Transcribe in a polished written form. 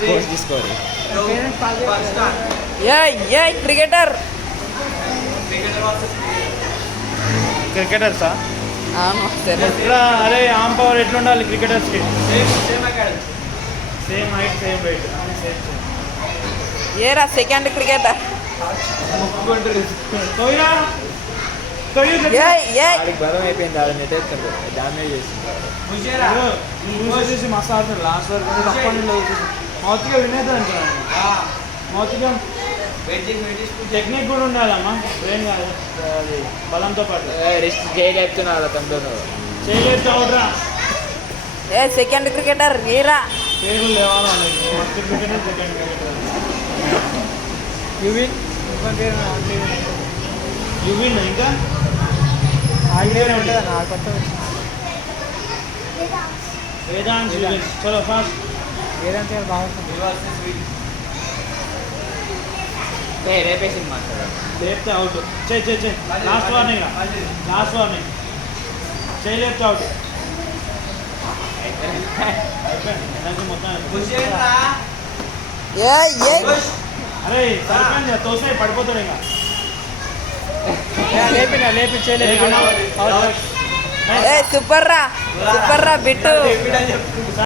Sports discovery. ఏ cricketer క్రికెటర్సా? అవును సరే. ఎట్లా అరే ఆమ్ పవర్ ఎట్లుండాలి క్రికెటర్స్కి? Same height same weight. ఏరా సెకండ్ క్రికెటర్. వాడికి బలం అయిపోయింది, ఆడ నెట్టేస్తాడు, డామేజ్ చేస్తుంది. చూసి మస్తు ఆడుతాడు లాస్ట్ వరకు. మౌతిగా వినేది అనుకున్నాను. మౌతిగా టెక్నిక్ కూడా ఉండాలమ్మా, బ్రెయిన్ కాదు, అది బలంతో పాటు. రెస్ట్ చేయలేపుతున్నాడు తమ్ముడు. చేయలేదు అవుట్రా. ఏ సెకండ్ క్రికెటర్ ఏరా. పేర్లు లేవాలా ఫస్ట్ క్రికెటర్ సెకండ్ క్రికెటర్. యువిన్ యువిన్ ఇంకా ఆగిపోయినా ఉంటుంది నా కొత్త వేదాంత్ యువిన్. చలో ఫాస్ట్. వేదాంత్ గారు బాగుంటుంది. రేపే సినిమా లేపితే అవుట్. చేయి లాస్ట్ వార్నింగ్, లాస్ట్ వార్నింగ్. చేయలేపితే అవుట్. అయిపోయింది మొత్తం. అరే సరిపోయింది, తోసే పడిపోతాడు ఇంకా. లేపి చేయలేదు. సూపర్ రా బిట్టు.